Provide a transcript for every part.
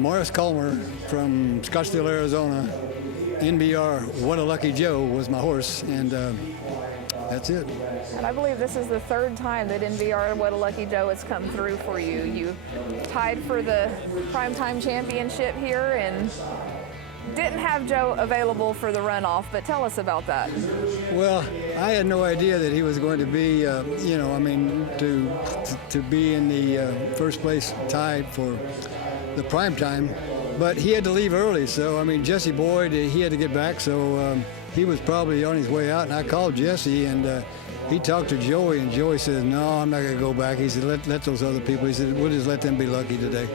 Morris Kulmer from Scottsdale, Arizona. NBR, What a Lucky Joe was my horse, and that's it. And I believe this is the third time that NVR What a Lucky Joe has come through for you. You tied for the primetime championship here and didn't have Joe available for the runoff, but tell us about that. Well, I had no idea that he was going to be, to be in the first place tie for the primetime, but he had to leave early. So, Jesse Boyd, he had to get back, so he was probably on his way out, and I called Jesse, and he talked to Joey, and Joey said, no, I'm not going to go back. He said, let those other people, he said, we'll just let them be lucky today.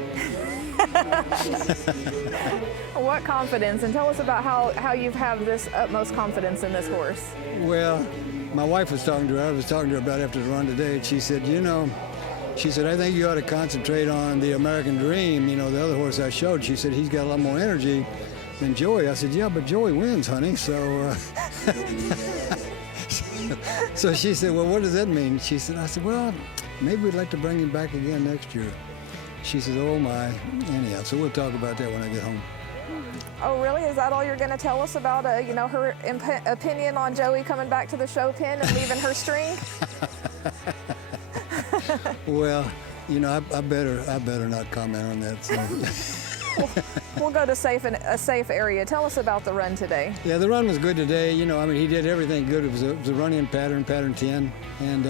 What confidence, and tell us about how you have this utmost confidence in this horse. Well, my wife was talking to her. I was talking to her about after the run today, and she said, I think you ought to concentrate on the American Dream, the other horse I showed. She said, he's got a lot more energy than Joey. I said, yeah, but Joey wins, honey. So, so she said, well, what does that mean? I said, well, maybe we'd like to bring him back again next year. She said, oh my. Anyhow, so we'll talk about that when I get home. Oh, really? Is that all you're going to tell us about, her opinion on Joey coming back to the show pen and leaving her string? Well, I better not comment on that. So. We'll go to a safe area. Tell us about the run today. Yeah, the run was good today. He did everything good. It was a run-in pattern 10, and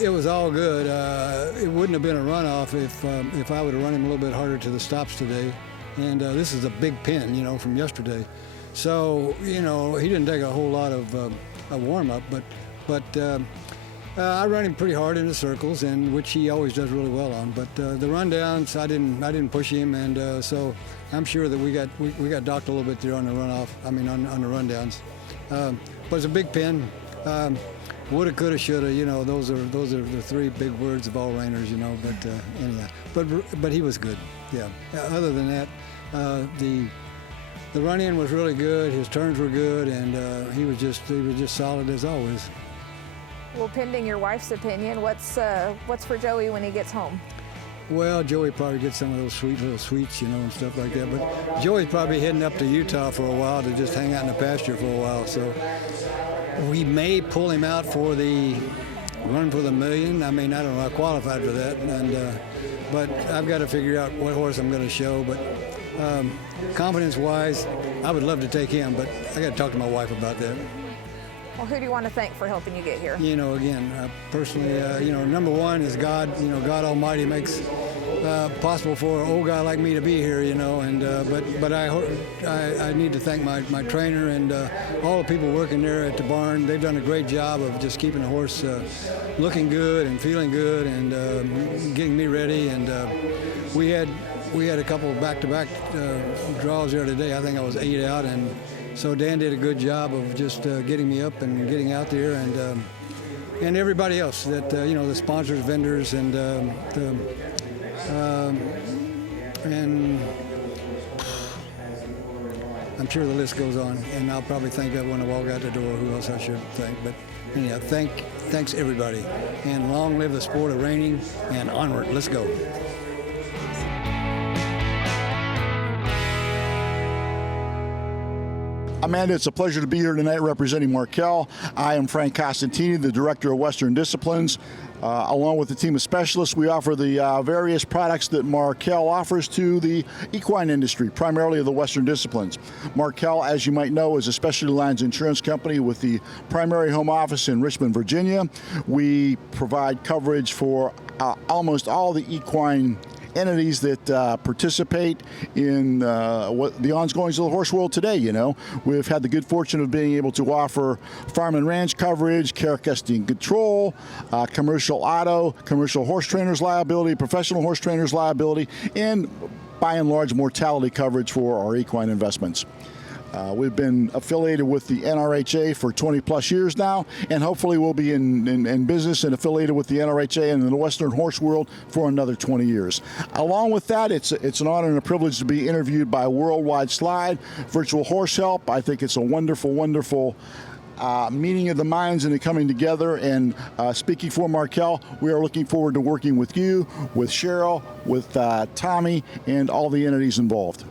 it was all good. It wouldn't have been a runoff if I would have run him a little bit harder to the stops today. And this is a big pin, from yesterday. So, he didn't take a whole lot of a warm-up, but I run him pretty hard in the circles, and which he always does really well on. But the rundowns, I didn't push him, and so I'm sure that we got docked a little bit there on the runoff. on the rundowns. But it's a big pin. Woulda, coulda, shoulda. Those are the three big words of all reiners. But anyhow, but he was good. Yeah. Other than that, the run-in was really good. His turns were good, and he was just solid as always. Well, pending your wife's opinion, what's for Joey when he gets home? Well, Joey probably gets some of those sweet little sweets, and stuff like that. But Joey's probably heading up to Utah for a while to just hang out in the pasture for a while. So we may pull him out for the run for the million. I don't know. I qualified for that, but I've got to figure out what horse I'm going to show. But confidence-wise, I would love to take him, but I got to talk to my wife about that. Well, who do you want to thank for helping you get here? Again, personally, number one is God. God Almighty makes possible for an old guy like me to be here. But I need to thank my trainer and all the people working there at the barn. They've done a great job of just keeping the horse looking good and feeling good and getting me ready. And we had a couple of back-to-back draws there today. I think I was 8 out, and so Dan did a good job of just getting me up and getting out there, and everybody else that the sponsors, vendors, and I'm sure the list goes on, and I'll probably think of when I walk out the door who else I should thank. But anyhow, thanks everybody, and long live the sport of reining, and onward. Let's go. Amanda, it's a pleasure to be here tonight representing Markel. I am Frank Costantini, the Director of Western Disciplines. Along with the team of specialists, we offer the various products that Markel offers to the equine industry, primarily the Western Disciplines. Markel, as you might know, is a specialty lines insurance company with the primary home office in Richmond, Virginia. We provide coverage for almost all the equine entities that participate in what the ongoings of the horse world today. We've had the good fortune of being able to offer farm and ranch coverage, care, custody, and control, commercial auto, commercial horse trainers liability, professional horse trainers liability, and by and large mortality coverage for our equine investments. We've been affiliated with the NRHA for 20 plus years now, and hopefully we'll be in business and affiliated with the NRHA and in the Western horse world for another 20 years. Along with that, it's an honor and a privilege to be interviewed by Worldwide Slide Virtual Horse Help. I think it's a wonderful meeting of the minds and the coming together. And speaking for Markel, we are looking forward to working with you, with Cheryl, with Tommy, and all the entities involved.